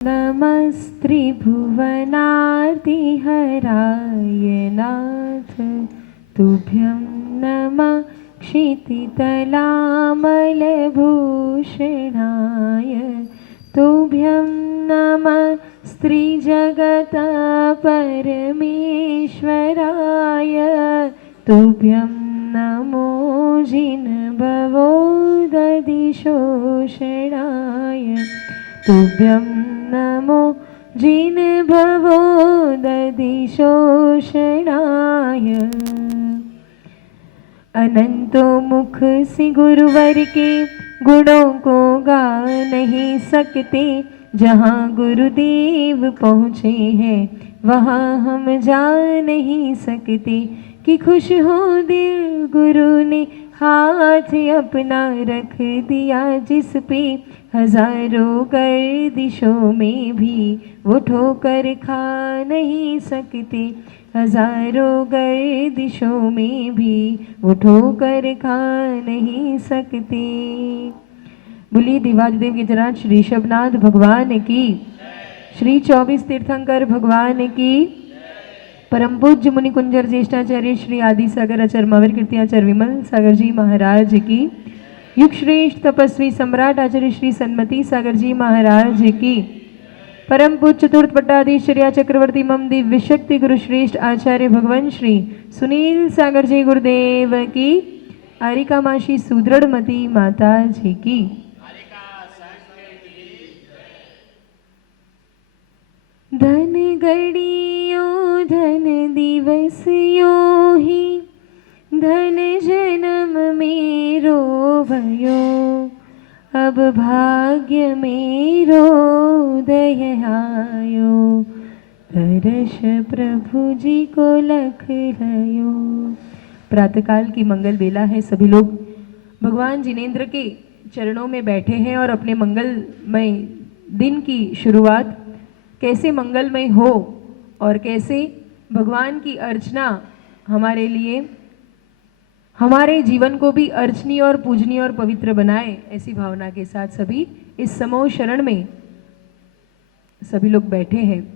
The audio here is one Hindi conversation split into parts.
नमस्त्रिभुवनार्तिहराय नाथ तुभ्यं नमः क्षितितलामलभूषणाय तुभ्यं नमः स्त्रीजगतपरमेश्वराय तुभ्यं नमो जिनभवोदधिशोषणाय तुभ्यं नमो जिनभवोदधिशोषणाय। अनंतो मुख से गुरुवर के गुणों को गा नहीं सकते, जहाँ गुरुदेव पहुँचे हैं वहाँ हम जा नहीं सकते। कि खुश हो दिल गुरु ने हाथ अपना रख दिया जिस पे, हजारों गर्दिशों में भी वो ठोकर खा नहीं सकते। हजारों गर्दिशों में भी वो ठोकर खा नहीं सकते। बोलिए देवाधिदेव गिरिराज श्री ऋषभनाथ भगवान की, श्री 24 तीर्थंकर भगवान की, परम पूज्य मुनि कुंजर ज्येष्ठाचार्य श्री आदि सागर आचार्य महावीर कीर्तियाचार्य विमल सागर जी महाराज की, युग श्रेष्ठ तपस्वी सम्राट आचार्य श्री सन्मति सागर जी महाराज की, परम पूज्य चतुर्थ पट्टाधीश्वर्य चक्रवर्ती मम दिव्य शक्ति गुरु श्रेष्ठ आचार्य भगवान श्री सुनील सागर जी गुरुदेव की, आरिका माशी सुदृढ़मती माता जी की। धन घड़ियों धन दिवसियों ही धन जन्म मेरो भयो, अब भाग्य मेरो दय आयो, दर्श प्रभु जी को लख लयो। प्रातःकाल की मंगल बेला है, सभी लोग भगवान जिनेंद्र के चरणों में बैठे हैं और अपने मंगलमय दिन की शुरुआत कैसे मंगलमय हो और कैसे भगवान की अर्चना हमारे लिए हमारे जीवन को भी अर्चनीय और पूजनीय और पवित्र बनाए, ऐसी भावना के साथ सभी इस समूह शरण में सभी लोग बैठे हैं,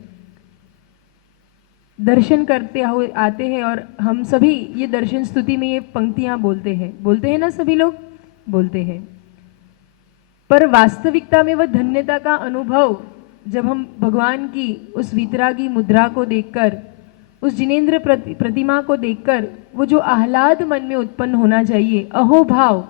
दर्शन करते हुए आते हैं। और हम सभी ये दर्शन स्तुति में ये पंक्तियां बोलते हैं ना, सभी लोग बोलते हैं। पर वास्तविकता में वह धन्यता का अनुभव जब हम भगवान की उस वितरागी मुद्रा को देखकर, उस जिनेंद्र प्रतिमा को देखकर वो जो आह्लाद मन में उत्पन्न होना चाहिए, अहोभाव,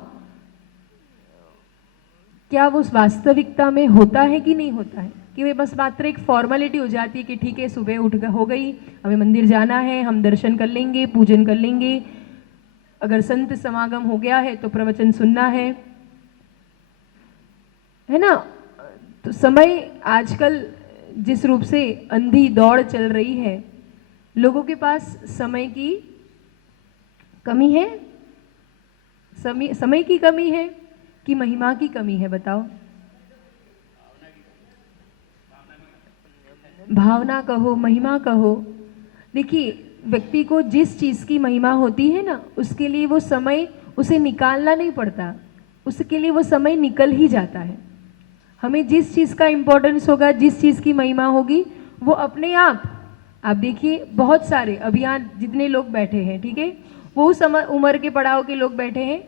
क्या वो वास्तविकता में होता है कि नहीं होता है? कि वे बस मात्र एक फॉर्मेलिटी हो जाती है कि ठीक है सुबह उठ हो गई, हमें मंदिर जाना है, हम दर्शन कर लेंगे, पूजन कर लेंगे, अगर संत समागम हो गया है तो प्रवचन सुनना है ना। तो समय आजकल जिस रूप से अंधी दौड़ चल रही है, लोगों के पास समय की कमी है, समय की कमी है कि महिमा की कमी है? बताओ। भावना कहो, महिमा कहो। देखिए, व्यक्ति को जिस चीज़ की महिमा होती है ना, उसके लिए वो समय उसे निकालना नहीं पड़ता, उसके लिए वो समय निकल ही जाता है। हमें जिस चीज़ का इम्पोर्टेंस होगा, जिस चीज़ की महिमा होगी, वो अपने आप देखिए बहुत सारे अभी यहाँ जितने लोग बैठे हैं, ठीक है, वो उस उम्र के पड़ाव के लोग बैठे हैं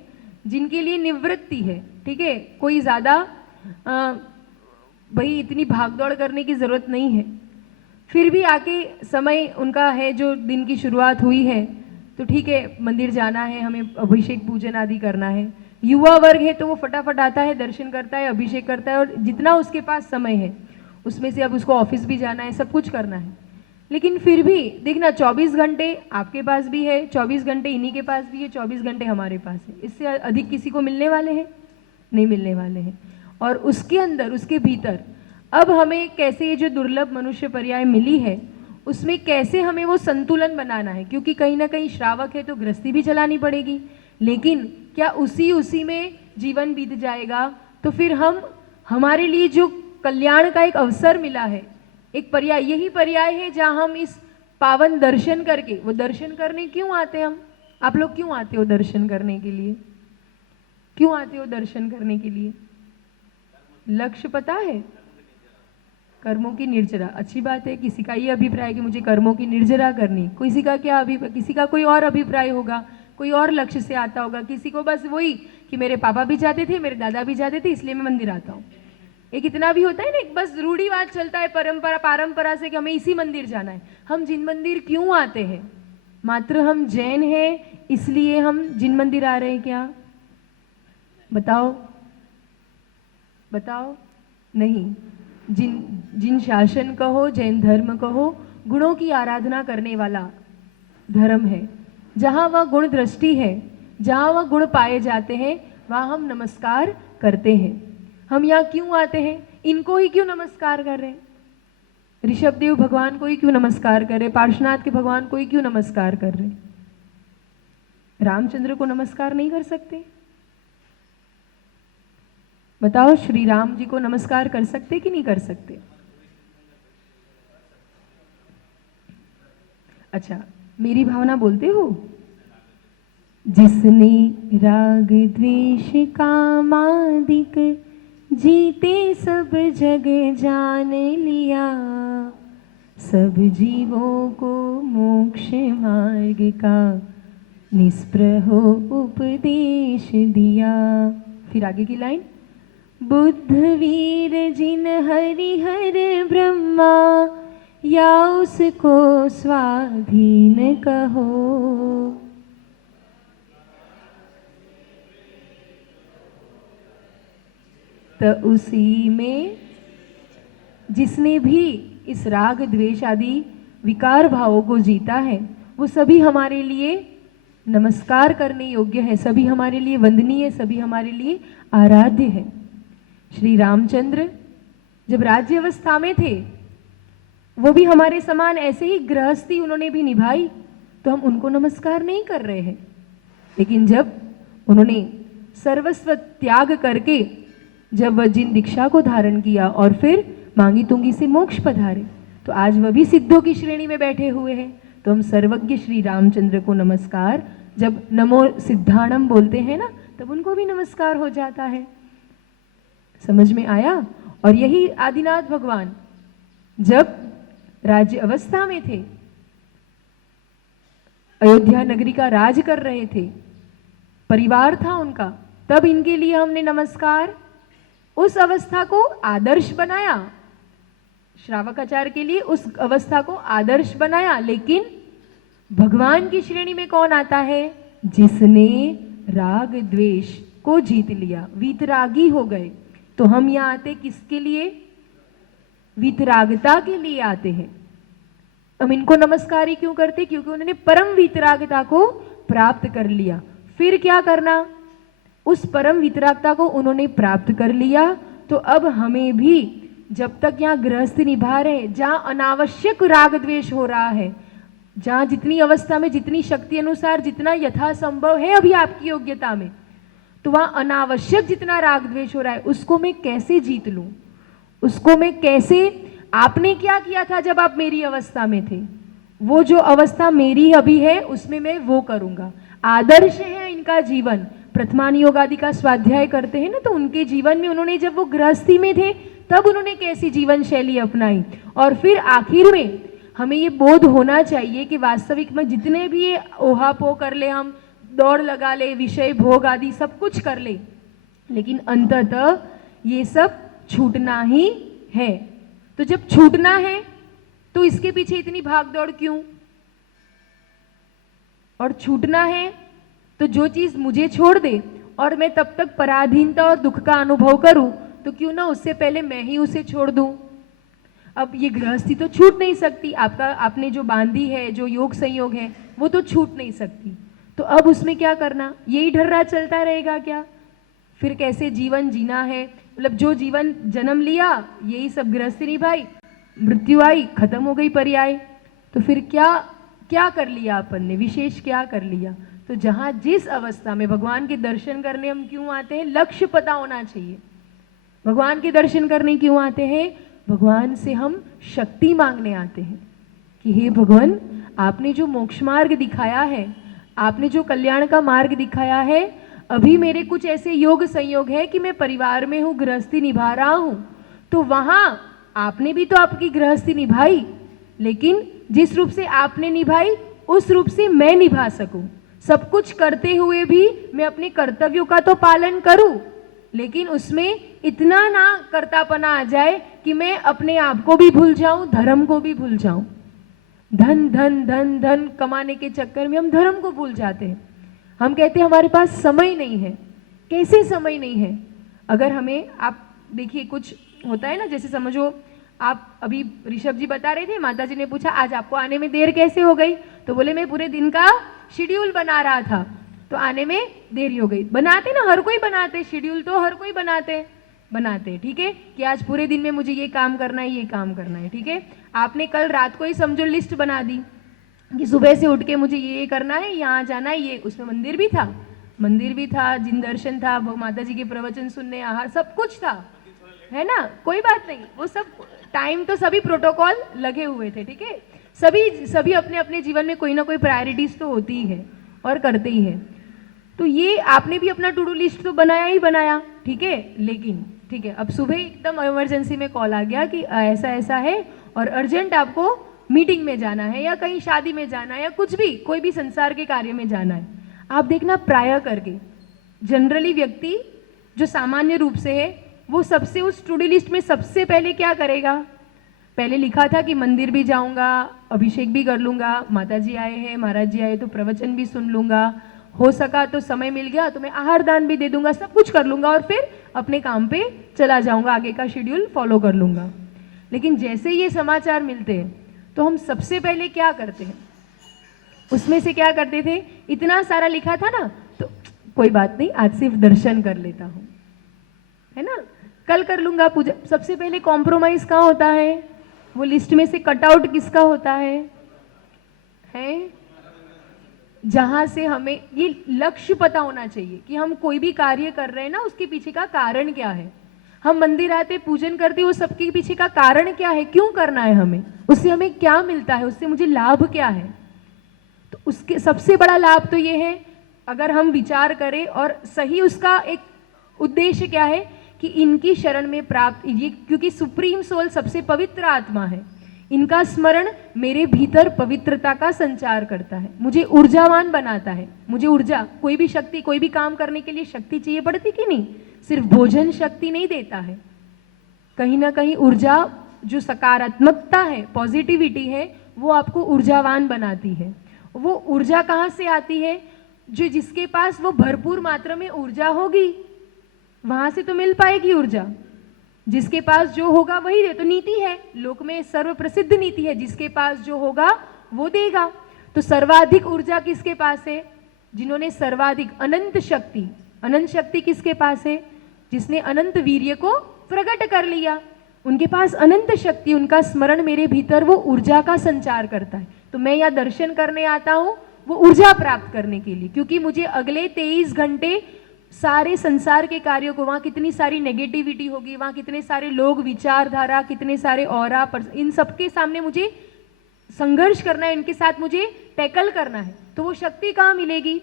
जिनके लिए निवृत्ति है, ठीक है, कोई ज़्यादा भाई इतनी भागदौड़ करने की ज़रूरत नहीं है, फिर भी आके समय उनका है जो दिन की शुरुआत हुई है तो ठीक है मंदिर जाना है, हमें अभिषेक पूजन आदि करना है। युवा वर्ग है तो वो फटाफट आता है, दर्शन करता है, अभिषेक करता है, और जितना उसके पास समय है उसमें से अब उसको ऑफिस भी जाना है, सब कुछ करना है। लेकिन फिर भी देखना 24 घंटे आपके पास भी है, 24 घंटे इन्हीं के पास भी है, 24 घंटे हमारे पास है। इससे अधिक किसी को मिलने वाले हैं? नहीं मिलने वाले हैं। और उसके अंदर, उसके भीतर अब हमें कैसे ये जो दुर्लभ मनुष्य पर्याय मिली है उसमें कैसे हमें वो संतुलन बनाना है, क्योंकि कहीं ना कहीं श्रावक है तो गृहस्थी भी चलानी पड़ेगी, लेकिन क्या उसी में जीवन बीत जाएगा? तो फिर हम हमारे लिए जो कल्याण का एक अवसर मिला है, एक पर्याय, यही पर्याय है जहाँ हम इस पावन दर्शन करके, वो दर्शन करने क्यों आते हैं हम? आप लोग क्यों आते हो दर्शन करने के लिए? क्यों आते हो दर्शन करने के लिए? लक्ष्य पता है? कर्मों की निर्जरा, अच्छी बात है। किसी का ये अभिप्राय कि मुझे कर्मों की निर्जरा करनी, किसी का क्या अभिप्राय, किसी का कोई और अभिप्राय होगा, कोई और लक्ष्य से आता होगा। किसी को बस वही कि मेरे पापा भी जाते थे, मेरे दादा भी जाते थे, इसलिए मैं मंदिर आता हूँ। एक इतना भी होता है ना, एक बस रूढ़िवाद चलता है परंपरा से कि हमें इसी मंदिर जाना है। हम जिन मंदिर क्यों आते हैं? मात्र हम जैन हैं इसलिए हम जिन मंदिर आ रहे हैं क्या? बताओ बताओ। नहीं, जिन शासन कहो, जैन धर्म कहो, गुणों की आराधना करने वाला धर्म है। जहाँ वह गुण दृष्टि है, जहाँ वह गुण पाए जाते हैं, वहाँ हम नमस्कार करते हैं। हम यहाँ क्यों आते हैं? इनको ही क्यों नमस्कार कर रहे हैं? ऋषभदेव भगवान को ही क्यों नमस्कार कर रहे? पार्श्वनाथ के भगवान को ही क्यों नमस्कार कर रहे? रामचंद्र को नमस्कार नहीं कर सकते? बताओ, श्री राम जी को नमस्कार कर सकते कि नहीं कर सकते? अच्छा, मेरी भावना बोलते हो। जिसने राग द्वेष कामादिक जीते सब जग जान लिया, सब जीवों को मोक्ष मार्ग का निष्प्रह उपदेश दिया। फिर आगे की लाइन, बुद्ध वीर जिन हरिहर ब्रह्मा, या उसको स्वाधीन कहो। तो उसी में जिसने भी इस राग द्वेष आदि विकार भावों को जीता है, वो सभी हमारे लिए नमस्कार करने योग्य है, सभी हमारे लिए वंदनीय, सभी हमारे लिए आराध्य है। श्री रामचंद्र जब राज्य अवस्था में थे, वो भी हमारे समान ऐसे ही गृहस्थी उन्होंने भी निभाई, तो हम उनको नमस्कार नहीं कर रहे हैं। लेकिन जब उन्होंने सर्वस्व त्याग करके जब वह जिन दीक्षा को धारण किया और फिर मांगी तुंगी से मोक्ष पधारे, तो आज वह भी सिद्धों की श्रेणी में बैठे हुए हैं। तो हम सर्वज्ञ श्री रामचंद्र को नमस्कार, जब नमो सिद्धाणम बोलते हैं ना, तब उनको भी नमस्कार हो जाता है। समझ में आया? और यही आदिनाथ भगवान जब राज्य अवस्था में थे, अयोध्या नगरी का राज कर रहे थे, परिवार था उनका, तब इनके लिए हमने नमस्कार, उस अवस्था को आदर्श बनाया, श्रावकाचार्य के लिए उस अवस्था को आदर्श बनाया। लेकिन भगवान की श्रेणी में कौन आता है? जिसने राग द्वेष को जीत लिया, वीतरागी हो गए। तो हम यहाँ आते किसके लिए? वीतरागता के लिए आते हैं। हम इनको नमस्कार ही क्यों करते? क्योंकि उन्होंने परम वीतरागता को प्राप्त कर लिया। फिर क्या करना? उस परम वितरागता को उन्होंने प्राप्त कर लिया, तो अब हमें भी जब तक यहाँ गृहस्थ निभा रहे, जहाँ अनावश्यक राग द्वेष हो रहा है, जहाँ जितनी अवस्था में जितनी शक्ति अनुसार जितना यथासंभव है अभी आपकी योग्यता में, तो वहाँ अनावश्यक जितना राग द्वेष हो रहा है उसको मैं कैसे जीत लूँ? उसको मैं कैसे, आपने क्या किया था जब आप मेरी अवस्था में थे? वो जो अवस्था मेरी अभी है उसमें मैं वो करूँगा। आदर्श है इनका जीवन। प्रथमान योग आदि का स्वाध्याय करते हैं ना, तो उनके जीवन में उन्होंने जब वो गृहस्थी में थे तब उन्होंने कैसी जीवन शैली अपनाई, और फिर आखिर में हमें ये बोध होना चाहिए कि वास्तविक में जितने भी ये ओहापो कर ले, हम दौड़ लगा ले, विषय भोग आदि सब कुछ कर ले, लेकिन अंततः ये सब छूटना ही है। तो जब छूटना है तो इसके पीछे इतनी भाग दौड़ क्यों? और छूटना है तो जो चीज मुझे छोड़ दे और मैं तब तक पराधीनता और दुख का अनुभव करूं, तो क्यों ना उससे पहले मैं ही उसे छोड़ दूं। अब ये गृहस्थी तो छूट नहीं सकती, आपने जो बांधी है, जो योग संयोग है, वो तो छूट नहीं सकती। तो अब उसमें क्या करना? यही ढर्रा चलता रहेगा क्या? फिर कैसे जीवन जीना है? मतलब जो जीवन जन्म लिया यही सब गृहस्थी निभाई, मृत्यु आई, खत्म हो गई पर्याय, तो फिर क्या क्या कर लिया अपन ने? विशेष क्या कर लिया? तो जहां जिस अवस्था में भगवान के दर्शन करने हम क्यों आते हैं, लक्ष्य पता होना चाहिए। भगवान के दर्शन करने क्यों आते हैं? भगवान से हम शक्ति मांगने आते हैं कि हे भगवान, आपने जो मोक्ष मार्ग दिखाया है, आपने जो कल्याण का मार्ग दिखाया है, अभी मेरे कुछ ऐसे योग संयोग है कि मैं परिवार में हूँ, गृहस्थी निभा रहा हूँ, तो वहाँ आपने भी तो आपकी गृहस्थी निभाई, लेकिन जिस रूप से आपने निभाई उस रूप से मैं निभा सकूं। सब कुछ करते हुए भी मैं अपने कर्तव्यों का तो पालन करूं, लेकिन उसमें इतना ना कर्तापना आ जाए कि मैं अपने आप को भी भूल जाऊं, धर्म को भी भूल जाऊं। धन धन धन धन कमाने के चक्कर में हम धर्म को भूल जाते हैं। हम कहते हैं हमारे पास समय नहीं है। कैसे समय नहीं है? अगर हमें, आप देखिए कुछ होता है ना, जैसे समझो आप अभी ऋषभ जी बता रहे थे, माता जी ने पूछा आज आपको आने में देर कैसे हो गई, तो बोले मैं पूरे दिन का शेड्यूल बना रहा था तो आने में देरी हो गई। बनाते ना, हर कोई बनाते, शेड्यूल तो हर कोई बनाते, ठीक है, कि आज पूरे दिन में मुझे ये काम करना है, ये काम करना है, ठीक है। आपने कल रात को ही समझो लिस्ट बना दी कि सुबह से उठ के मुझे ये करना है, यहाँ जाना है, ये, उसमें मंदिर भी था, जिन दर्शन था, माता जी के प्रवचन सुनने, आहार, सब कुछ था, है ना, कोई बात नहीं, वो सब टाइम तो सभी प्रोटोकॉल लगे हुए थे, ठीक है। सभी अपने अपने जीवन में कोई ना कोई प्रायोरिटीज तो होती ही है और करते ही है। तो ये आपने भी अपना टू डू लिस्ट तो बनाया ही बनाया, ठीक है, लेकिन ठीक है, अब सुबह एकदम इमरजेंसी में कॉल आ गया कि ऐसा ऐसा है और अर्जेंट आपको मीटिंग में जाना है या कहीं शादी में जाना है या कुछ भी, कोई भी संसार के कार्य में जाना है। आप देखना प्राय करके जनरली व्यक्ति जो सामान्य रूप से है वो सबसे उस टू डू लिस्ट में सबसे पहले क्या करेगा? पहले लिखा था कि मंदिर भी जाऊंगा, अभिषेक भी कर लूंगा, माता जी आए हैं, महाराज जी आए तो प्रवचन भी सुन लूंगा, हो सका तो समय मिल गया तो मैं आहार दान भी दे दूंगा, सब कुछ कर लूंगा और फिर अपने काम पे चला जाऊंगा, आगे का शेड्यूल फॉलो कर लूंगा। लेकिन जैसे ये समाचार मिलते हैं तो हम सबसे पहले क्या करते हैं? उसमें से क्या करते थे? इतना सारा लिखा था ना तो कोई बात नहीं, आज सिर्फ दर्शन कर लेता हूं, है ना, कल कर लूंगा पूजा। सबसे पहले कॉम्प्रोमाइज कहाँ होता है? वो लिस्ट में से कटआउट किसका होता है? जहां से हमें ये लक्ष्य पता होना चाहिए कि हम कोई भी कार्य कर रहे हैं ना, उसके पीछे का कारण क्या है। हम मंदिर आते, पूजन करते, वो सबके पीछे का कारण क्या है, क्यों करना है हमें, उससे हमें क्या मिलता है, उससे मुझे लाभ क्या है। तो उसके सबसे बड़ा लाभ तो ये है, अगर हम विचार करें और सही, उसका एक उद्देश्य क्या है कि इनकी शरण में प्राप्त, ये क्योंकि सुप्रीम सोल सबसे पवित्र आत्मा है, इनका स्मरण मेरे भीतर पवित्रता का संचार करता है, मुझे ऊर्जावान बनाता है। मुझे ऊर्जा, कोई भी शक्ति, कोई भी काम करने के लिए शक्ति चाहिए पड़ती कि नहीं? सिर्फ भोजन शक्ति नहीं देता है, कहीं ना कहीं ऊर्जा, जो सकारात्मकता है, पॉजिटिविटी है, वो आपको ऊर्जावान बनाती है। वो ऊर्जा कहाँ से आती है? जो जिसके पास वो भरपूर मात्रा में ऊर्जा होगी वहां से तो मिल पाएगी ऊर्जा। जिसके पास जो होगा वही दे, तो नीति है, लोक में सर्व प्रसिद्ध नीति है, जिसके पास जो होगा वो देगा। तो सर्वाधिक ऊर्जा किसके पास है? जिन्होंने सर्वाधिक अनंत शक्ति, अनंत शक्ति किसके पास है? जिसने अनंत वीर्य को प्रकट कर लिया, उनके पास अनंत शक्ति, उनका स्मरण मेरे भीतर वो ऊर्जा का संचार करता है। तो मैं यहाँ दर्शन करने आता हूं वो ऊर्जा प्राप्त करने के लिए, क्योंकि मुझे अगले 23 घंटे सारे संसार के कार्यों को, वहाँ कितनी सारी नेगेटिविटी होगी, वहाँ कितने सारे लोग, विचारधारा, कितने सारे ऑरा, इन सबके सामने मुझे संघर्ष करना है, इनके साथ मुझे टैकल करना है। तो वो शक्ति कहाँ मिलेगी?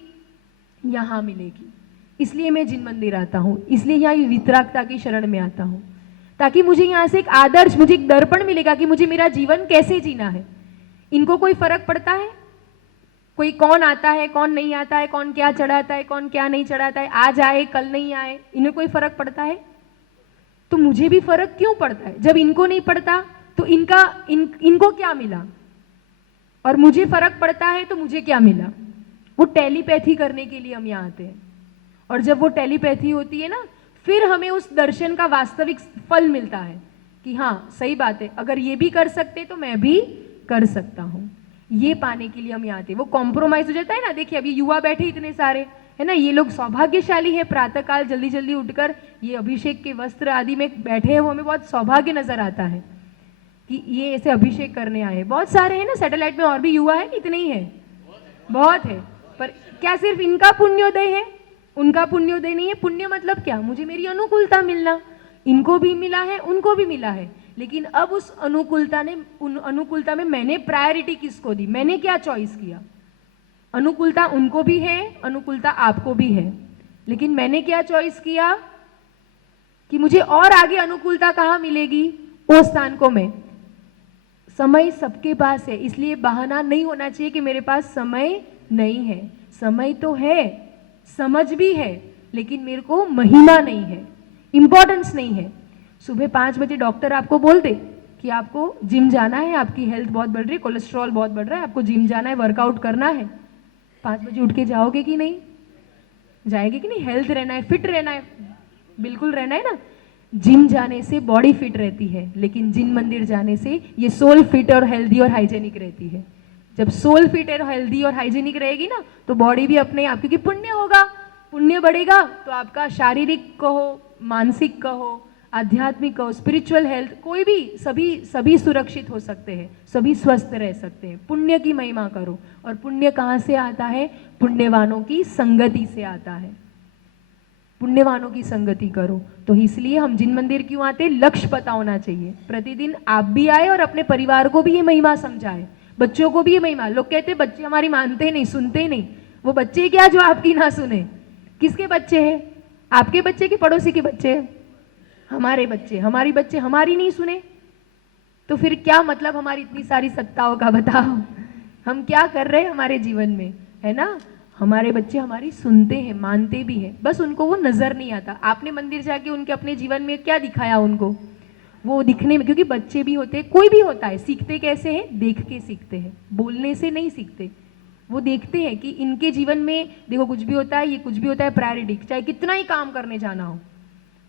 यहाँ मिलेगी। इसलिए मैं जिन मंदिर आता हूँ, इसलिए यहाँ वितरागता की शरण में आता हूँ, ताकि मुझे यहाँ से एक आदर्श, मुझे एक दर्पण मिलेगा कि मुझे मेरा जीवन कैसे जीना है। इनको कोई फर्क पड़ता है? कोई कौन आता है, कौन नहीं आता है, कौन क्या चढ़ाता है, कौन क्या नहीं चढ़ाता है, आज आए कल नहीं आए, इन्हें कोई फर्क पड़ता है? तो मुझे भी फर्क क्यों पड़ता है? जब इनको नहीं पड़ता तो इनको क्या मिला, और मुझे फर्क पड़ता है तो मुझे क्या मिला? वो टेलीपैथी करने के लिए हम यहाँ आते हैं, और जब वो टेलीपैथी होती है ना, फिर हमें उस दर्शन का वास्तविक फल मिलता है कि हाँ सही बात है, अगर ये भी कर सकते तो मैं भी कर सकता हूँ। ये पाने के लिए हम यहाँ आते हैं। वो कॉम्प्रोमाइज हो जाता है ना। देखिए अभी युवा बैठे इतने सारे, है ना, ये लोग सौभाग्यशाली है, प्रातःकाल जल्दी जल्दी उठकर ये अभिषेक के वस्त्र आदि में बैठे हैं, वो हमें बहुत सौभाग्य नजर आता है कि ये ऐसे अभिषेक करने आए। बहुत सारे हैं ना, सैटेलाइट में और भी युवा है, कितने ही है, बहुत है। पर क्या सिर्फ इनका पुण्योदय है? उनका पुण्योदय नहीं है। पुण्य मतलब क्या? मुझे मेरी अनुकूलता मिलना, इनको भी मिला है, उनको भी मिला है, लेकिन अब उस अनुकूलता में मैंने प्रायोरिटी किसको दी? मैंने क्या चॉइस किया? अनुकूलता उनको भी है, अनुकूलता आपको भी है, लेकिन मैंने क्या चॉइस किया कि मुझे और आगे अनुकूलता कहाँ मिलेगी? वो स्थान को मैं। समय सबके पास है, इसलिए बहाना नहीं होना चाहिए कि मेरे पास समय नहीं है। समय तो है, समझ भी है, लेकिन मेरे को महिमा नहीं है, इंपॉर्टेंस नहीं है। सुबह 5 बजे डॉक्टर आपको बोल दे कि आपको जिम जाना है, आपकी हेल्थ बहुत बढ़ रही है, कोलेस्ट्रॉल बहुत बढ़ रहा है, आपको जिम जाना है, वर्कआउट करना है, 5 बजे उठ के जाओगे कि नहीं? जाएंगे कि नहीं? हेल्थ रहना है, फिट रहना है, बिल्कुल रहना है ना। जिम जाने से बॉडी फिट रहती है, लेकिन जिन मंदिर जाने से ये सोल फिट और हेल्दी और हाइजेनिक रहती है। जब सोल फिट और हेल्दी और हाइजेनिक रहेगी ना, तो बॉडी भी अपने आप, क्योंकि पुण्य होगा, पुण्य बढ़ेगा तो आपका शारीरिक कहो, मानसिक कहो, आध्यात्मिक कहो, स्पिरिचुअल हेल्थ, कोई भी, सभी सुरक्षित हो सकते हैं, सभी स्वस्थ रह सकते हैं। पुण्य की महिमा करो। और पुण्य कहाँ से आता है? पुण्यवानों की संगति से आता है। पुण्यवानों की संगति करो। तो इसलिए हम जिन मंदिर क्यों आते, लक्ष्य पता होना चाहिए। प्रतिदिन आप भी आए और अपने परिवार को भी ये महिमा समझाए, बच्चों को भी ये महिमा। लोग कहते हैं बच्चे हमारी मानते नहीं, सुनते नहीं। वो बच्चे क्या जो आपकी ना सुने? किसके बच्चे हैं? आपके बच्चे के पड़ोसी के बच्चे? हमारे बच्चे। हमारी बच्चे हमारी नहीं सुने तो फिर क्या मतलब हमारी इतनी सारी सत्ताओं का? बताओ हम क्या कर रहे हैं हमारे जीवन में, है ना। हमारे बच्चे हमारी सुनते हैं, मानते भी हैं, बस उनको वो नजर नहीं आता। आपने मंदिर जाके उनके अपने जीवन में क्या दिखाया उनको? वो दिखने में, क्योंकि बच्चे भी होते हैं, कोई भी होता है, सीखते कैसे हैं? देख के सीखते हैं, बोलने से नहीं सीखते। वो देखते हैं कि इनके जीवन में देखो कुछ भी होता है, ये कुछ भी होता है, प्रायोरिटी, चाहे कितना ही काम करने जाना हो,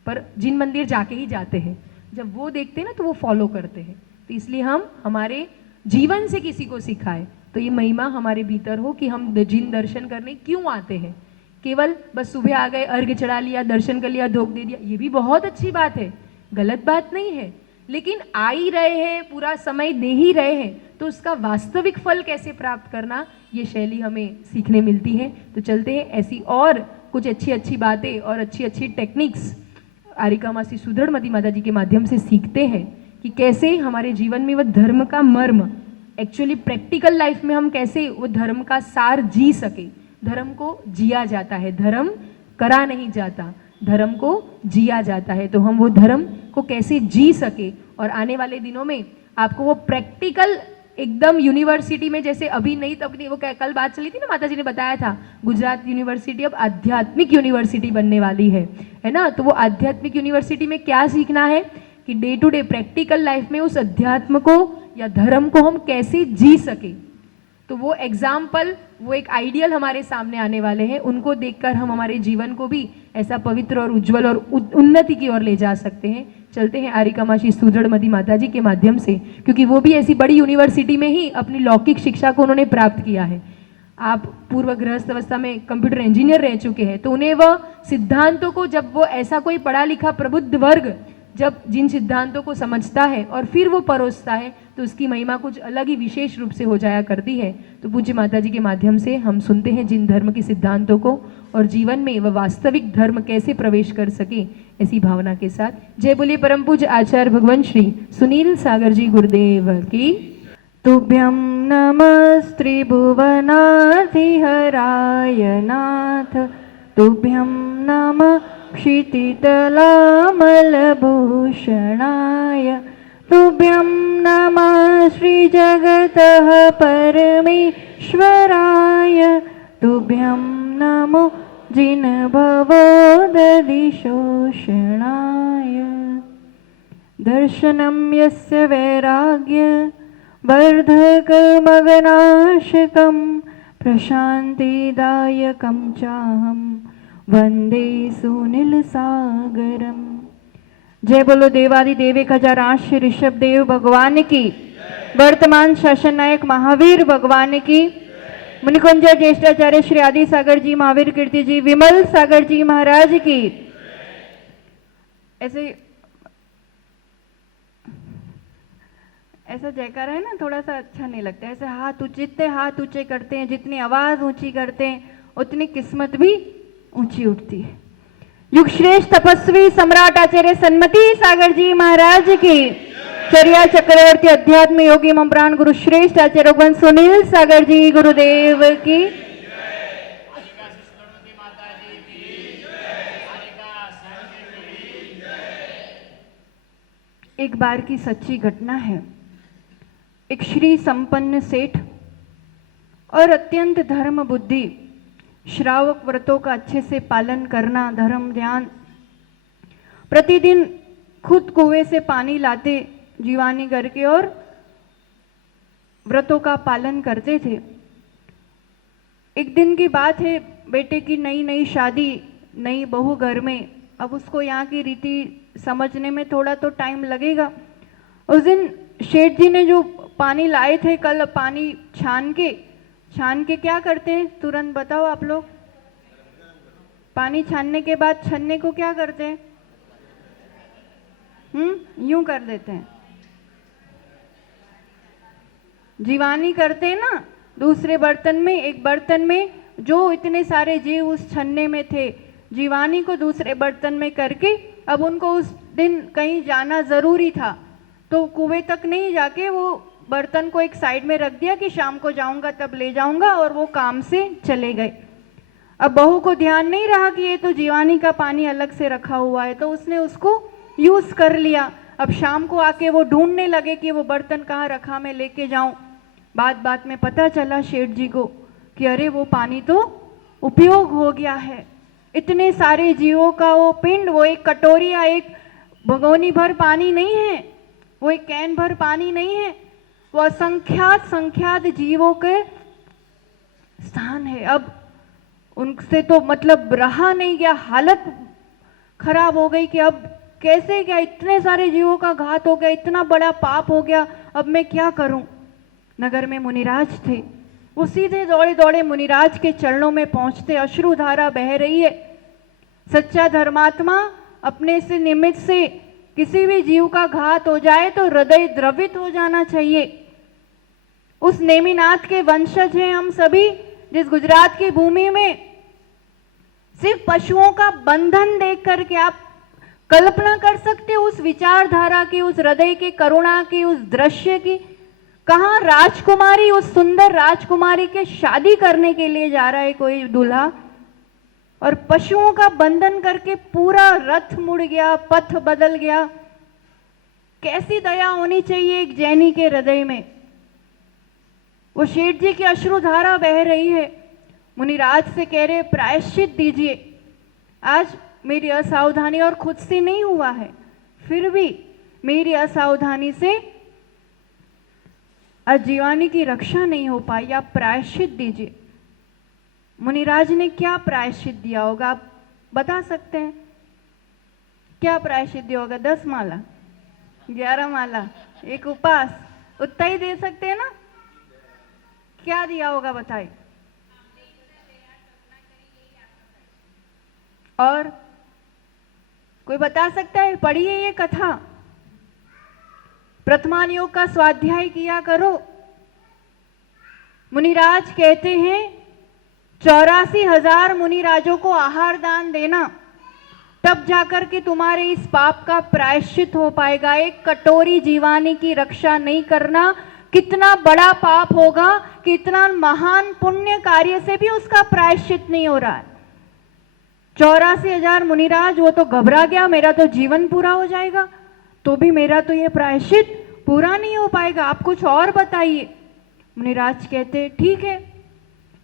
पर जिन मंदिर जाके ही जाते हैं। जब वो देखते हैं ना तो वो फॉलो करते हैं। तो इसलिए हम हमारे जीवन से किसी को सिखाए तो ये महिमा हमारे भीतर हो कि हम जिन दर्शन करने क्यों आते हैं। केवल बस सुबह आ गए, अर्घ चढ़ा लिया, दर्शन कर लिया, धूप दे दिया, ये भी बहुत अच्छी बात है, गलत बात नहीं है। लेकिन आ ही रहे हैं, पूरा समय दे ही रहे हैं, तो उसका वास्तविक फल कैसे प्राप्त करना, ये शैली हमें सीखने मिलती है। तो चलते हैं, ऐसी और कुछ अच्छी अच्छी बातें और अच्छी अच्छी टेक्निक्स आरिका मासी सुदृढ़मती माता जी के माध्यम से सीखते हैं कि कैसे हमारे जीवन में वह धर्म का मर्म, एक्चुअली प्रैक्टिकल लाइफ में हम कैसे वो धर्म का सार जी सके। धर्म को जिया जाता है, धर्म करा नहीं जाता, धर्म को जिया जाता है। तो हम वो धर्म को कैसे जी सके, और आने वाले दिनों में आपको वो प्रैक्टिकल एकदम यूनिवर्सिटी में, जैसे अभी नहीं तब नहीं, वो कल बात चली थी ना, माता जी ने बताया था, गुजरात यूनिवर्सिटी अब आध्यात्मिक यूनिवर्सिटी बनने वाली है ना। तो वो आध्यात्मिक यूनिवर्सिटी में क्या सीखना है कि day to day practical life में उस अध्यात्म को या धर्म को हम कैसे जी सके। तो वो एग्जाम्पल, वो एक आइडियल हमारे सामने आने वाले हैं, उनको देखकर हम हमारे जीवन को भी ऐसा पवित्र और उज्जवल और उन्नति की ओर ले जा सकते हैं। चलते हैं आरिका मासी सुदृढ़मती माता जी के माध्यम से, क्योंकि वो भी ऐसी बड़ी यूनिवर्सिटी में ही अपनी लौकिक शिक्षा को उन्होंने प्राप्त किया है। आप पूर्व गृहस्थ अवस्था में कंप्यूटर इंजीनियर रह चुके हैं, तो उन्हें वह सिद्धांतों को, जब वो ऐसा कोई पढ़ा लिखा प्रबुद्ध वर्ग जब जिन सिद्धांतों को समझता है और फिर वो परोसता है, तो उसकी महिमा कुछ अलग ही विशेष रूप से हो जाया करती है। तो पूज्य माता जी के माध्यम से हम सुनते हैं जिन धर्म के सिद्धांतों को, और जीवन में वह वास्तविक धर्म कैसे प्रवेश कर सके, ऐसी भावना के साथ। जय बोलिए परम पूज्य आचार्य भगवान श्री सुनील सागर जी गुरुदेव की। तुभ्यं नमः त्रिभुवनाधिहराय नाथ, तुभ्यं नमः क्षितितलामलभूषणाय, तुभ्यं नमः श्रीजगतः परमेश्वराय, तुभ्यं नमो जिनभवोदधिशोषणाय। दर्शनं यस्य वैराग्य वर्धकमगनाशकं प्रशान्तिदायकं चाहं वंदे सुनील सागरम। जय बोलो देवादि देव 1008 श्री ऋषभ देव भगवान की, वर्तमान शासन नायक महावीर भगवान की, मुनिकुंज ज्येष्ठाचार्य श्री आदि सागर जी, महावीर कीर्ति जी, विमल सागर जी महाराज की। ऐसा जयकारा है ना, थोड़ा सा अच्छा नहीं लगता। ऐसे जितने हाथ ऊंचे करते हैं, जितनी आवाज ऊंची करते हैं, उतनी किस्मत भी ऊंची उठती है। युग श्रेष्ठ तपस्वी सम्राट आचार्य सन्मति सागर जी महाराज की, चर्या चक्रवर्ती अध्यात्म योगी मम प्राण गुरु श्रेष्ठ आचार्य भगवान सुनील सागर जी गुरुदेव की। एक बार की सच्ची घटना है। एक श्री संपन्न सेठ और अत्यंत धर्म बुद्धि, श्रावक व्रतों का अच्छे से पालन करना, धर्म ध्यान, प्रतिदिन खुद कुएं से पानी लाते जीवानी करके और व्रतों का पालन करते थे। एक दिन की बात है, बेटे की नई नई शादी, नई बहू घर में। अब उसको यहाँ की रीति समझने में थोड़ा तो टाइम लगेगा। उस दिन शेठ जी ने जो पानी लाए थे, कल पानी छान के क्या करते हैं, तुरंत बताओ आप लोग। पानी छानने के बाद छन्ने को क्या करते हैं? यूं कर देते हैं, जीवानी करते हैं ना। दूसरे बर्तन में, एक बर्तन में जो इतने सारे जीव उस छन्ने में थे, जीवानी को दूसरे बर्तन में करके, अब उनको उस दिन कहीं जाना जरूरी था, तो कुएं तक नहीं जाके वो बर्तन को एक साइड में रख दिया कि शाम को जाऊंगा तब ले जाऊंगा, और वो काम से चले गए। अब बहू को ध्यान नहीं रहा कि ये तो जीवानी का पानी अलग से रखा हुआ है, तो उसने उसको यूज कर लिया। अब शाम को आके वो ढूंढने लगे कि वो बर्तन कहाँ रखा, मैं लेके जाऊं। बात में पता चला शेठ जी को कि अरे वो पानी तो उपयोग हो गया है। इतने सारे जीवों का वो पिंड, वो एक कटोरी या एक भगोनी भर पानी नहीं है, वो एक कैन भर पानी नहीं है, वो असंख्यात जीवों के स्थान है। अब उनसे तो मतलब रहा नहीं गया, हालत खराब हो गई कि अब कैसे, क्या इतने सारे जीवों का घात हो गया, इतना बड़ा पाप हो गया, अब मैं क्या करूं। नगर में मुनिराज थे, वो सीधे दौड़े दौड़े मुनिराज के चरणों में पहुंचते, अश्रुधारा बह रही है। सच्चा धर्मात्मा अपने से निमित्त से किसी भी जीव का घात हो जाए तो हृदय द्रवित हो जाना चाहिए। उस नेमिनाथ के वंशज हैं हम सभी, जिस गुजरात की भूमि में सिर्फ पशुओं का बंधन देख करके आप कल्पना कर सकते हो उस विचारधारा की, उस हृदय की करुणा की, उस दृश्य की। कहाँ राजकुमारी, उस सुंदर राजकुमारी के शादी करने के लिए जा रहा है कोई दूल्हा, और पशुओं का बंधन करके पूरा रथ मुड़ गया, पथ बदल गया। कैसी दया होनी चाहिए एक जैनी के हृदय में। वो शेठ जी की अश्रुधारा बह रही है। मुनिराज से कह रहे प्रायश्चित दीजिए, आज मेरी असावधानी, और खुद से नहीं हुआ है, फिर भी मेरी असावधानी से आज जीवानी की रक्षा नहीं हो पाई, आप प्रायश्चित दीजिए। मुनिराज ने क्या प्रायश्चित दिया होगा, आप बता सकते हैं? क्या प्रायश्चित दिया होगा? 10 माला, 11 माला, एक उपास, उतना ही दे सकते हैं ना? क्या दिया होगा बताइए। और कोई बता सकता है? पढ़िए ये कथा, प्रथमान योग का स्वाध्याय किया करो। मुनिराज कहते हैं 84,000 मुनिराजों को आहार दान देना, तब जाकर के तुम्हारे इस पाप का प्रायश्चित हो पाएगा। एक कटोरी जीवानी की रक्षा नहीं करना कितना बड़ा पाप होगा कि इतना महान पुण्य कार्य से भी उसका प्रायश्चित नहीं हो रहा है। 84,000 मुनिराज, वो तो घबरा गया, मेरा तो जीवन पूरा हो जाएगा, तो भी मेरा तो ये प्रायश्चित पूरा नहीं हो पाएगा, आप कुछ और बताइए। मुनिराज कहते ठीक है,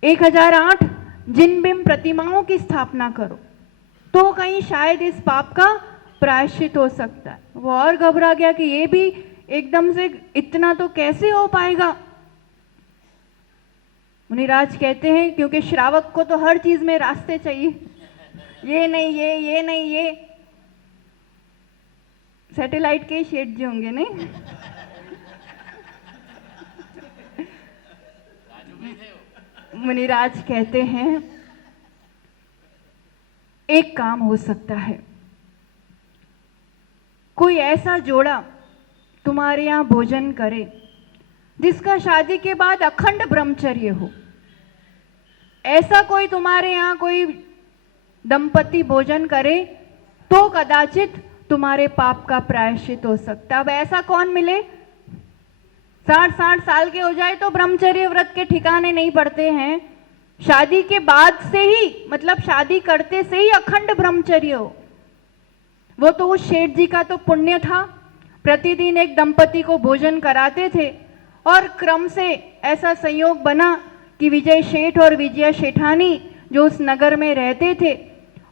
1008 जिन बिंब प्रतिमाओं की स्थापना करो, तो कहीं शायद इस पाप का प्रायश्चित हो सकता है। वो और घबरा गया कि ये भी एकदम से इतना तो कैसे हो पाएगा। मुनिराज कहते हैं क्योंकि श्रावक को तो हर चीज में रास्ते चाहिए, ये नहीं ये नहीं ये। सैटेलाइट के शेठ जी होंगे नहीं? मुनिराज कहते हैं एक काम हो सकता है, कोई ऐसा जोड़ा तुम्हारे यहां भोजन करे जिसका शादी के बाद अखंड ब्रह्मचर्य हो। ऐसा कोई तुम्हारे यहां कोई दंपति भोजन करे तो कदाचित तुम्हारे पाप का प्रायश्चित हो सकता है। अब ऐसा कौन मिले? 60 साल के हो जाए तो ब्रह्मचर्य व्रत के ठिकाने नहीं पड़ते हैं। शादी के बाद से ही, मतलब शादी करते से ही अखंड ब्रह्मचर्य हो। वो तो उस शेठ जी का तो पुण्य था, प्रतिदिन एक दंपति को भोजन कराते थे और क्रम से ऐसा संयोग बना कि विजय सेठ और विजया सेठानी जो उस नगर में रहते थे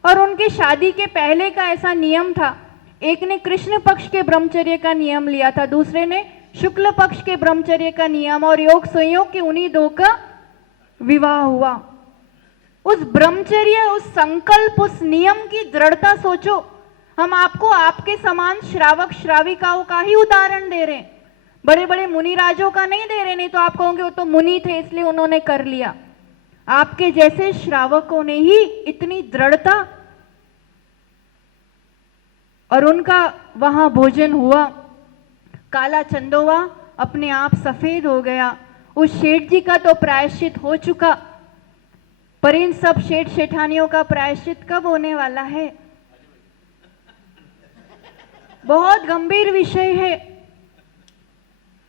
और उनके शादी के पहले का ऐसा नियम था, एक ने कृष्ण पक्ष के ब्रह्मचर्य का नियम लिया था, दूसरे ने शुक्ल पक्ष के ब्रह्मचर्य का नियम, और योग संयोग के उन्हीं दो का विवाह हुआ। उस ब्रह्मचर्य, उस संकल्प, उस नियम की दृढ़ता सोचो। हम आपको आपके समान श्रावक श्राविकाओं का ही उदाहरण दे रहे हैं, बड़े बड़े मुनिराजों का नहीं दे रहे, नहीं तो आप कहोगे वो तो मुनि थे इसलिए उन्होंने कर लिया। आपके जैसे श्रावकों ने ही इतनी दृढ़ता, और उनका वहां भोजन हुआ। काला चंदोवा अपने आप सफेद हो गया। उस शेठ जी का तो प्रायश्चित हो चुका, पर इन सब शेठ शेठानियों का प्रायश्चित कब होने वाला है? बहुत गंभीर विषय है।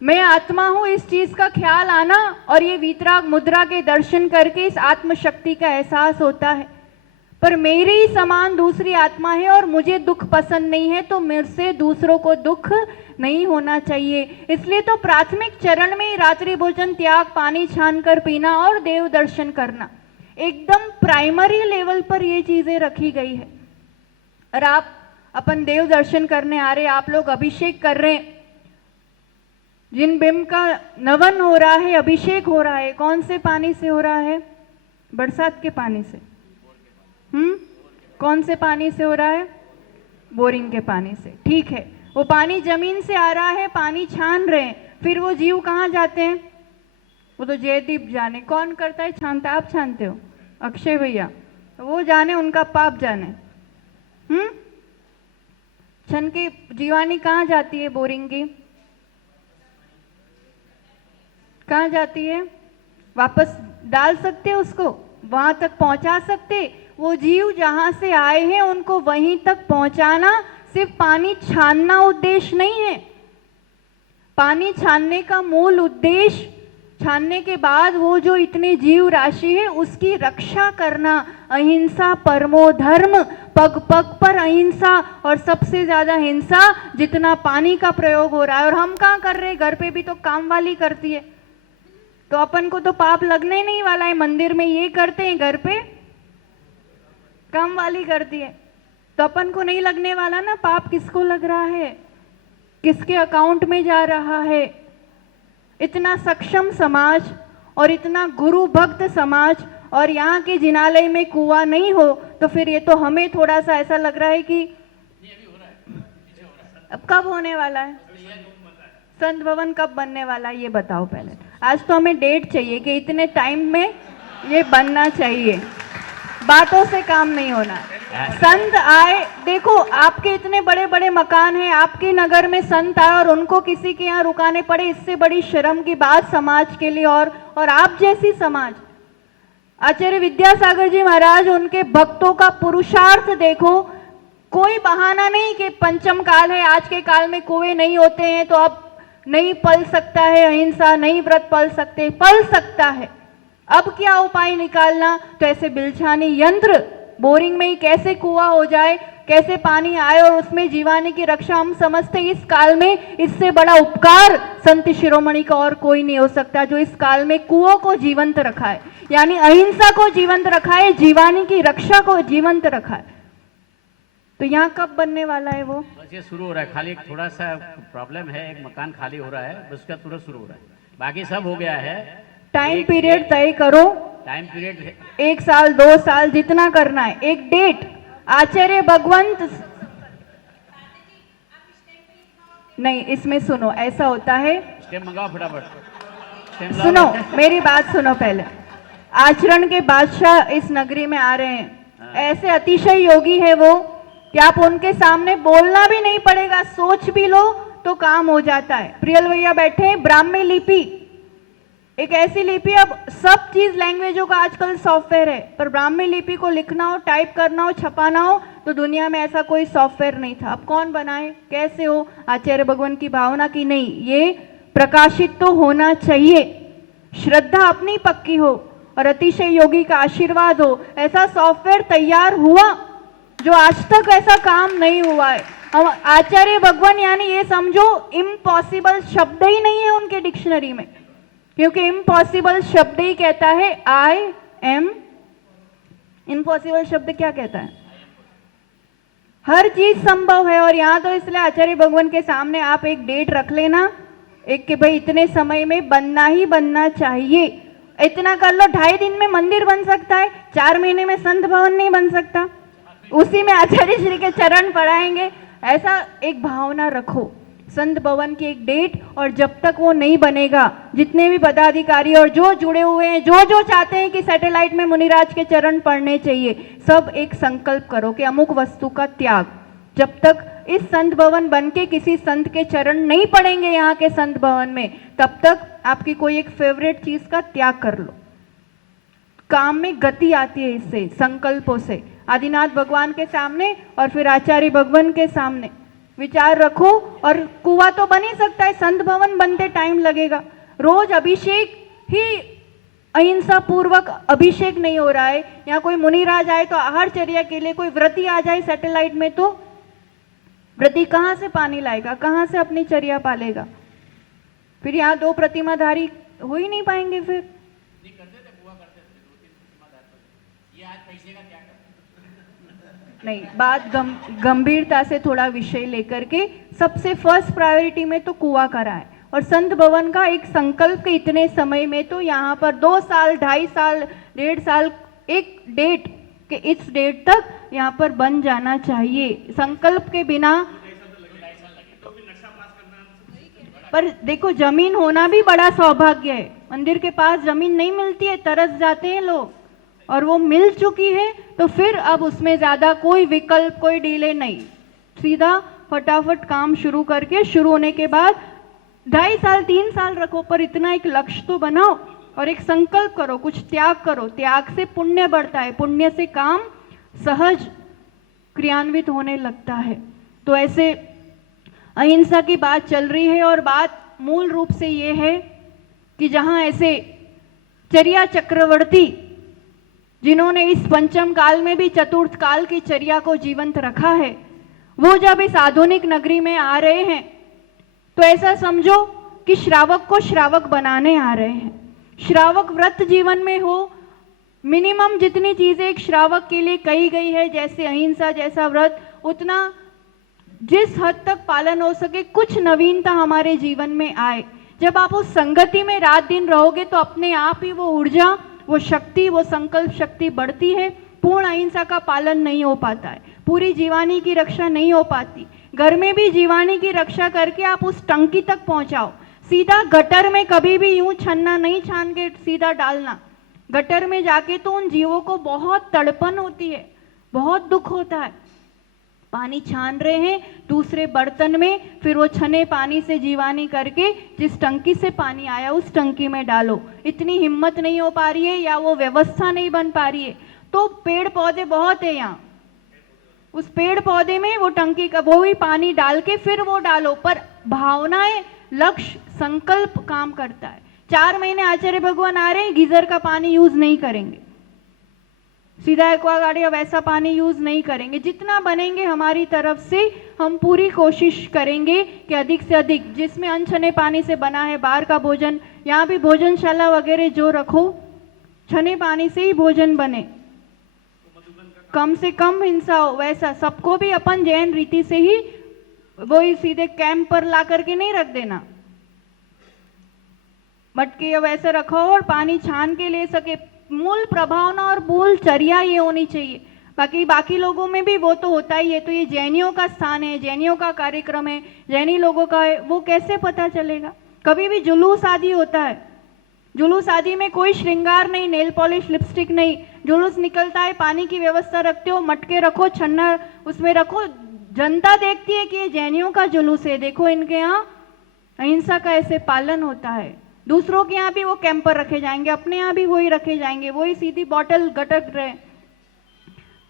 मैं आत्मा हूं, इस चीज का ख्याल आना और ये वीतराग मुद्रा के दर्शन करके इस आत्मशक्ति का एहसास होता है। पर मेरे ही समान दूसरी आत्मा है और मुझे दुख पसंद नहीं है, तो मेरे से दूसरों को दुख नहीं होना चाहिए। इसलिए तो प्राथमिक चरण में रात्रि भोजन त्याग, पानी छान कर पीना और देव दर्शन करना, एकदम प्राइमरी लेवल पर ये चीजें रखी गई है। और आप अपन देव दर्शन करने आ रहे, आप लोग अभिषेक कर रहे हैं, जिन बिंब का नवन हो रहा है, अभिषेक हो रहा है, कौन से पानी से हो रहा है? बरसात के पानी से। कौन से पानी से हो रहा है? बोरिंग के पानी से। ठीक है, वो पानी जमीन से आ रहा है, पानी छान रहे हैं, फिर वो जीव कहाँ जाते हैं? वो तो जयदीप जाने, कौन करता है छानता? आप छानते हो, अक्षय भैया, वो जाने, उनका पाप जाने। छन की जीवानी कहाँ जाती है? बोरिंग की कहाँ जाती है? वापस डाल सकते उसको, वहां तक पहुंचा सकते। वो जीव जहां से आए हैं उनको वहीं तक पहुंचाना सिर्फ पानी छानना उद्देश्य नहीं है। पानी छानने का मूल उद्देश्य, छानने के बाद वो जो इतने जीव राशि है उसकी रक्षा करना। अहिंसा परमो धर्म, पग पग पर अहिंसा, और सबसे ज्यादा हिंसा जितना पानी का प्रयोग हो रहा है। और हम कहाँ कर रहे हैं? घर पे भी तो काम वाली करती है, तो अपन को तो पाप लगने ही नहीं वाला है। मंदिर में ये करते हैं, घर पे काम वाली करती है, तो अपन को नहीं लगने वाला ना। पाप किसको लग रहा है? किसके अकाउंट में जा रहा है? इतना सक्षम समाज और इतना गुरु भक्त समाज, और यहाँ के जिनालय में कुआं नहीं हो, तो फिर ये तो हमें थोड़ा सा ऐसा लग रहा है कि अब कब होने वाला है? संत भवन कब बनने वाला है ये बताओ पहले। आज तो हमें डेट चाहिए कि इतने टाइम में ये बनना चाहिए, बातों से काम नहीं होना। संत आए, देखो आपके इतने बड़े बड़े मकान हैं, आपके नगर में संत आए और उनको किसी के यहाँ रुकाने पड़े, इससे बड़ी शर्म की बात समाज के लिए। और आप जैसी समाज, आचार्य विद्यासागर जी महाराज, उनके भक्तों का पुरुषार्थ देखो। कोई बहाना नहीं कि पंचम काल है, आज के काल में कुएं नहीं होते हैं तो अब नहीं पल सकता है अहिंसा, नहीं व्रत पल सकता है। अब क्या उपाय निकालना? तो ऐसे बिलछानी यंत्र, बोरिंग में ही कैसे कुआं हो जाए, कैसे पानी आए और उसमें जीवानी की रक्षा। हम समझते इस काल में इससे बड़ा उपकार संत शिरोमणि का और कोई नहीं हो सकता, जो इस काल में कुओं को जीवंत रखा है, यानी अहिंसा को जीवंत रखा है, जीवानी की रक्षा को जीवंत रखा है। तो यहाँ कब बनने वाला है वो? बस ये शुरू हो रहा है, खाली एक थोड़ा सा प्रॉब्लम है, एक मकान खाली हो रहा है, बस उसका तुरंत शुरू हो रहा है, बाकी सब हो गया है। टाइम पीरियड तय करो, टाइम पीरियड 1 साल 2 साल जितना करना है, एक डेट। आचार्य भगवंत नहीं, इसमें सुनो, ऐसा होता है, स्टेम मंगाओ फटाफट, सुनो मेरी बात सुनो पहले। आचरण के बादशाह इस नगरी में आ रहे हैं, ऐसे अतिशय योगी है वो कि आप उनके सामने बोलना भी नहीं पड़ेगा, सोच भी लो तो काम हो जाता है। प्रियल भैया बैठे हैं, ब्राह्मी लिपि एक ऐसी लिपि, अब सब चीज लैंग्वेजों का आजकल सॉफ्टवेयर है, पर ब्राह्मी लिपि को लिखना हो, टाइप करना हो, छपाना हो, तो दुनिया में ऐसा कोई सॉफ्टवेयर नहीं था। अब कौन बनाए? कैसे हो? आचार्य भगवान की भावना की नहीं, ये प्रकाशित तो होना चाहिए, श्रद्धा अपनी पक्की हो और अतिशय योगी का आशीर्वाद हो। ऐसा सॉफ्टवेयर तैयार हुआ जो आज तक ऐसा काम नहीं हुआ है। अब आचार्य भगवान यानी ये समझो इम्पॉसिबल शब्द ही नहीं है उनके डिक्शनरी में, क्योंकि इम्पॉसिबल शब्द ही कहता है आई एम। इम्पॉसिबल शब्द क्या कहता है? हर चीज संभव है। और यहाँ तो इसलिए आचार्य भगवान के सामने आप एक डेट रख लेना, एक कि भाई इतने समय में बनना ही बनना चाहिए, इतना कर लो। 2.5 दिन में मंदिर बन सकता है, 4 महीने में संत भवन नहीं बन सकता, उसी में आचार्य श्री के चरण पढ़ाएंगे। ऐसा एक भावना रखो, संत भवन की एक डेट, और जब तक वो नहीं बनेगा जितने भी पदाधिकारी और जो जुड़े हुए हैं, जो चाहते हैं कि सैटेलाइट में मुनिराज के चरण पढ़ने चाहिए, सब एक संकल्प करो कि अमुक वस्तु का त्याग। जब तक इस संत भवन बनके किसी संत के चरण नहीं पड़ेंगे यहाँ के संत भवन में, तब तक आपकी कोई एक फेवरेट चीज का त्याग कर लो। काम में गति आती है इससे, संकल्पों से। आदिनाथ भगवान के सामने और फिर आचार्य भगवान के सामने विचार रखो। और कुआं तो बन ही सकता है, संत भवन बनते टाइम लगेगा। रोज अभिषेक ही अहिंसा पूर्वक अभिषेक नहीं हो रहा है। यहाँ कोई मुनिराज आए तो आहारचर्या के लिए कोई व्रती आ जाए सैटेलाइट में, तो व्रती कहाँ से पानी लाएगा, कहाँ से अपनी चर्या पालेगा? फिर यहाँ 2 प्रतिमाधारी हो ही नहीं पाएंगे। फिर नहीं, बात गंभीरता से थोड़ा विषय लेकर के सबसे फर्स्ट प्रायोरिटी में तो कुआं कराए। और संत भवन का एक संकल्प के इतने समय में तो यहाँ पर 2 साल, 2.5 साल, 1.5 साल, एक डेट कि इस डेट तक यहाँ पर बन जाना चाहिए। संकल्प के बिना पर देखो, जमीन होना भी बड़ा सौभाग्य है। मंदिर के पास जमीन नहीं मिलती है, तरस जाते हैं लोग, और वो मिल चुकी है तो फिर अब उसमें ज्यादा कोई विकल्प, कोई डिले नहीं, सीधा फटाफट काम शुरू करके, शुरू होने के बाद 2.5 साल 3 साल रखो, पर इतना एक लक्ष्य तो बनाओ और एक संकल्प करो, कुछ त्याग करो। त्याग से पुण्य बढ़ता है, पुण्य से काम सहज क्रियान्वित होने लगता है। तो ऐसे अहिंसा की बात चल रही है, और बात मूल रूप से ये है कि जहां ऐसे चर्या चक्रवर्ती जिन्होंने इस पंचम काल में भी चतुर्थ काल की चर्या को जीवंत रखा है, वो जब इस आधुनिक नगरी में आ रहे हैं तो ऐसा समझो कि श्रावक को श्रावक बनाने आ रहे हैं। श्रावक व्रत जीवन में हो, मिनिमम जितनी चीजें एक श्रावक के लिए कही गई है, जैसे अहिंसा जैसा व्रत, उतना जिस हद तक पालन हो सके, कुछ नवीनता हमारे जीवन में आए। जब आप उस संगति में रात दिन रहोगे तो अपने आप ही वो ऊर्जा, वो शक्ति, वो संकल्प शक्ति बढ़ती है। पूर्ण अहिंसा का पालन नहीं हो पाता है, पूरी जीवानी की रक्षा नहीं हो पाती। घर में भी जीवानी की रक्षा करके आप उस टंकी तक पहुंचाओ। सीधा गटर में कभी भी यूं छन्ना नहीं छान के सीधा डालना। गटर में जाके तो उन जीवों को बहुत तड़पन होती है, बहुत दुख होता है। पानी छान रहे हैं दूसरे बर्तन में, फिर वो छने पानी से जीवानी करके जिस टंकी से पानी आया उस टंकी में डालो। इतनी हिम्मत नहीं हो पा रही है या वो व्यवस्था नहीं बन पा रही है, तो पेड़ पौधे बहुत है यहाँ, उस पेड़ पौधे में वो टंकी का वो ही पानी डाल के फिर वो डालो। पर भावनाएं, लक्ष्य, संकल्प काम करता है। 4 महीने आचार्य भगवान आ रहे हैं, गीजर का पानी यूज नहीं करेंगे, सीधा एक्वागार्ड या वैसा पानी यूज नहीं करेंगे। जितना बनेंगे हमारी तरफ से हम पूरी कोशिश करेंगे कि अधिक से अधिक, जिसमें अनछने पानी से बना है बाहर का भोजन, यहाँ भी भोजनशाला वगैरह जो रखो, छने पानी से ही भोजन बने, कम से कम हिंसा हो। वैसा सबको भी अपन जैन रीति से ही वो ही सीधे कैंप पर ला करके नहीं रख देना, मटके वैसे रखो और पानी छान के ले सके। मूल प्रभावना और मूल चर्या ये होनी चाहिए। बाकी लोगों में भी वो तो होता ही है। तो ये जैनियों का स्थान है, जैनियों का कार्यक्रम है, जैनी लोगों का है, वो कैसे पता चलेगा? कभी भी जुलूस आदि होता है, जुलूस आदि में कोई श्रृंगार नहीं, नेल पॉलिश, लिपस्टिक नहीं, जुलूस निकलता है, पानी की व्यवस्था रखते हो, मटके रखो, छन्ना उसमें रखो, जनता देखती है कि ये जैनियों का जुलूस है, देखो इनके यहाँ अहिंसा का ऐसे पालन होता है। दूसरों के यहाँ भी वो कैंपर रखे जाएंगे, अपने यहाँ भी वही रखे जाएंगे, वही सीधी बॉटल गटक रहे।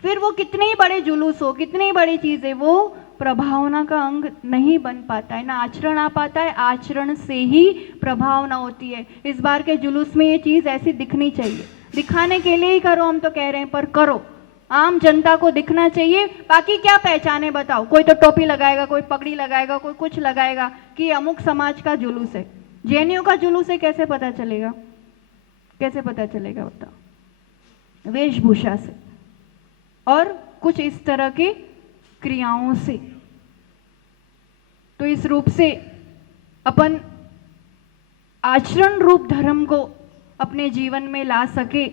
फिर वो कितने ही बड़े जुलूस हो, कितनी ही बड़ी चीज है, वो प्रभावना का अंग नहीं बन पाता है, ना आचरण आ पाता है। आचरण से ही प्रभावना होती है। इस बार के जुलूस में ये चीज ऐसी दिखनी चाहिए, दिखाने के लिए ही करो हम तो कह रहे हैं, पर करो, आम जनता को दिखना चाहिए। बाकी क्या पहचाने बताओ, कोई तो टोपी लगाएगा, कोई पगड़ी लगाएगा, कोई कुछ लगाएगा कि अमुक समाज का जुलूस है। जेएनयू का जुलूस है, कैसे पता चलेगा? कैसे पता चलेगा बताओ? वेशभूषा से और कुछ इस तरह के क्रियाओं से। तो इस रूप से अपन आचरण रूप धर्म को अपने जीवन में ला सके।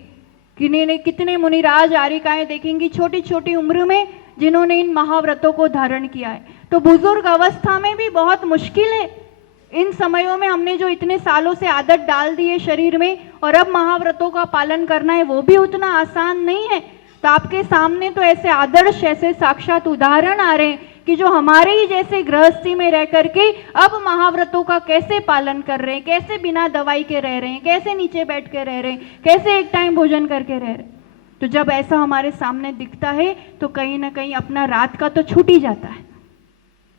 कितने मुनिराज आरिकाएं देखेंगी छोटी छोटी उम्र में जिन्होंने इन महाव्रतों को धारण किया है। तो बुजुर्ग अवस्था में भी बहुत मुश्किल है। इन समयों में हमने जो इतने सालों से आदत डाल दी है शरीर में, और अब महाव्रतों का पालन करना है, वो भी उतना आसान नहीं है। तो आपके सामने तो ऐसे आदर्श, ऐसे साक्षात उदाहरण आ रहे हैं कि जो हमारे ही जैसे गृहस्थी में रह करके अब महाव्रतों का कैसे पालन कर रहे हैं, कैसे बिना दवाई के रह रहे हैं, कैसे नीचे बैठ के रह रहे हैं, कैसे एक टाइम भोजन करके रह रहे हैं। तो जब ऐसा हमारे सामने दिखता है तो कहीं ना कहीं अपना रात का तो छूट ही जाता है।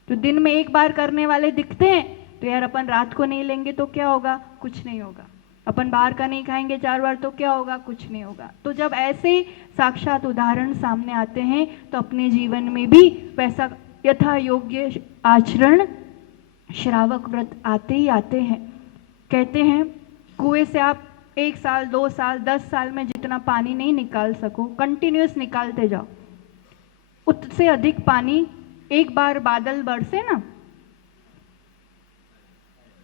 तो दिन में एक बार करने वाले दिखते हैं तो यार अपन रात को नहीं लेंगे तो क्या होगा? कुछ नहीं होगा। अपन बाहर का नहीं खाएंगे 4 बार तो क्या होगा? कुछ नहीं होगा। तो जब ऐसे साक्षात उदाहरण सामने आते हैं तो अपने जीवन में भी वैसा यथा योग्य आचरण श्रावक व्रत आते ही आते हैं। कहते हैं कुएं से आप 1 साल 2 साल 10 साल में जितना पानी नहीं निकाल सको, कंटिन्यूस निकालते जाओ। उससे अधिक पानी एक बार बादल बरसे ना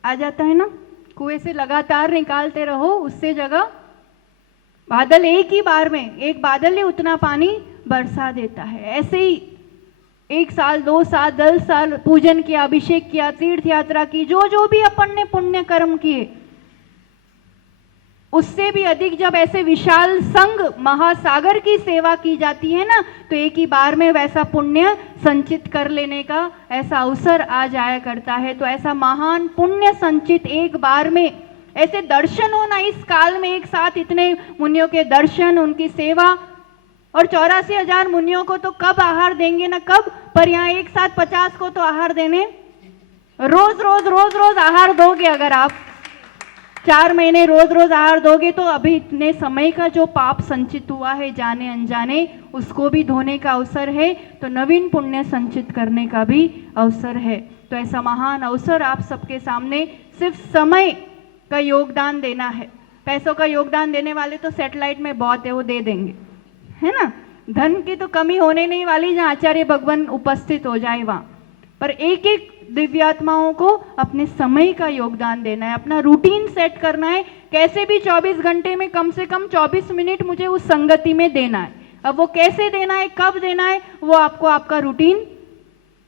आ जाता है ना। कुएं से लगातार निकालते रहो, उससे जगह बादल एक ही बार में, एक बादल ही उतना पानी बरसा देता है। ऐसे ही 1 साल 2 साल 10 साल पूजन किया, अभिषेक किया, तीर्थ यात्रा की, जो भी अपन ने पुण्य कर्म किए, उससे भी अधिक जब ऐसे विशाल संघ महासागर की सेवा की जाती है ना, तो एक ही बार में वैसा पुण्य संचित कर लेने का ऐसा अवसर आ जाया करता है। तो ऐसा महान पुण्य संचित एक बार में, ऐसे दर्शन होना इस काल में, एक साथ इतने मुनियों के दर्शन, उनकी सेवा, और 84,000 मुनियों को तो कब आहार देंगे ना कब, पर यहाँ एक साथ 50 को तो आहार देने, रोज रोज रोज रोज आहार दोगे। अगर आप 4 महीने रोज रोज आहार दोगे तो अभी इतने समय का जो पाप संचित हुआ है जाने अनजाने, उसको भी धोने का अवसर है। तो नवीन पुण्य संचित करने का भी अवसर है। तो ऐसा महान अवसर आप सबके सामने, सिर्फ समय का योगदान देना है। पैसों का योगदान देने वाले तो सैटेलाइट में बहुत है, वो दे देंगे, है ना। धन की तो कमी होने नहीं वाली, जहाँ आचार्य भगवान उपस्थित हो जाए वहाँ। पर एक एक दिव्यात्माओं को अपने समय का योगदान देना है, अपना रूटीन सेट करना है। कैसे भी 24 घंटे में कम से कम 24 मिनट मुझे उस संगति में देना है। अब वो कैसे देना है, कब देना है, वो आपको आपका रूटीन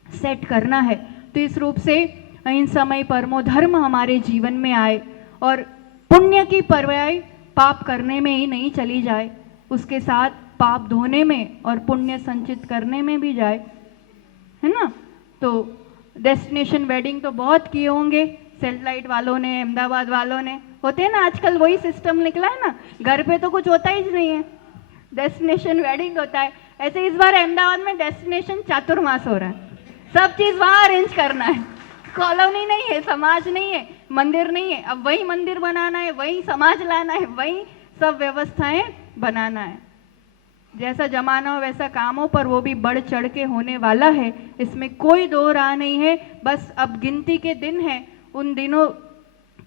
सेट करना है। तो इस रूप से इन समय परमो धर्म हमारे जीवन में आए और पुण्य की पर्याय पाप करने में ही नहीं चली जाए, उसके साथ पाप धोने में और पुण्य संचित करने में भी जाए, है ना। तो डेस्टिनेशन वेडिंग तो बहुत किए होंगे सैटेलाइट वालों ने, अहमदाबाद वालों ने, होते हैं ना आजकल, वही सिस्टम निकला है ना। घर पे तो कुछ होता ही नहीं है, डेस्टिनेशन वेडिंग होता है। ऐसे इस बार अहमदाबाद में डेस्टिनेशन चातुर्मास हो रहा है, सब चीज वहाँ अरेंज करना है। कॉलोनी नहीं है, समाज नहीं है, मंदिर नहीं है, अब वही मंदिर बनाना है, वही समाज लाना है, वही सब व्यवस्थाएं बनाना है। जैसा जमाना हो वैसा काम हो, पर वो भी बढ़ चढ़ के होने वाला है, इसमें कोई दो राह नहीं है। बस अब गिनती के दिन है, उन दिनों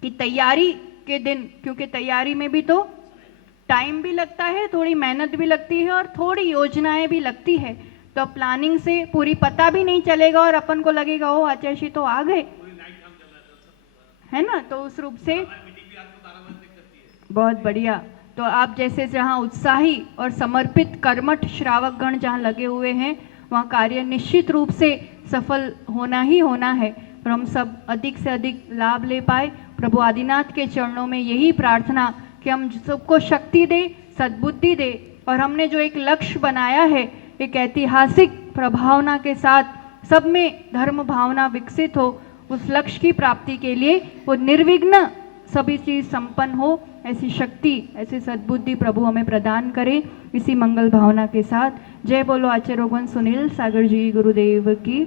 की तैयारी के दिन, क्योंकि तैयारी में भी तो टाइम भी लगता है, थोड़ी मेहनत भी लगती है और थोड़ी योजनाएं भी लगती है। तो प्लानिंग से पूरी पता भी नहीं चलेगा और अपन को लगेगा ओ आचार्य तो आ गए, है ना। तो उस रूप से बहुत बढ़िया। तो आप जैसे जहाँ उत्साही और समर्पित कर्मठ श्रावक गण जहाँ लगे हुए हैं, वहाँ कार्य निश्चित रूप से सफल होना ही होना है। और हम सब अधिक से अधिक लाभ ले पाए। प्रभु आदिनाथ के चरणों में यही प्रार्थना कि हम सबको शक्ति दे, सद्बुद्धि दे, और हमने जो एक लक्ष्य बनाया है, एक ऐतिहासिक प्रभावना के साथ सब में धर्म भावना विकसित हो, उस लक्ष्य की प्राप्ति के लिए वो निर्विघ्न सभी चीज संपन्न हो, ऐसी शक्ति, ऐसी सद्बुद्धि प्रभु हमें प्रदान करे। इसी मंगल भावना के साथ जय बोलो आचार्य भगवान सुनील सागर जी गुरुदेव की।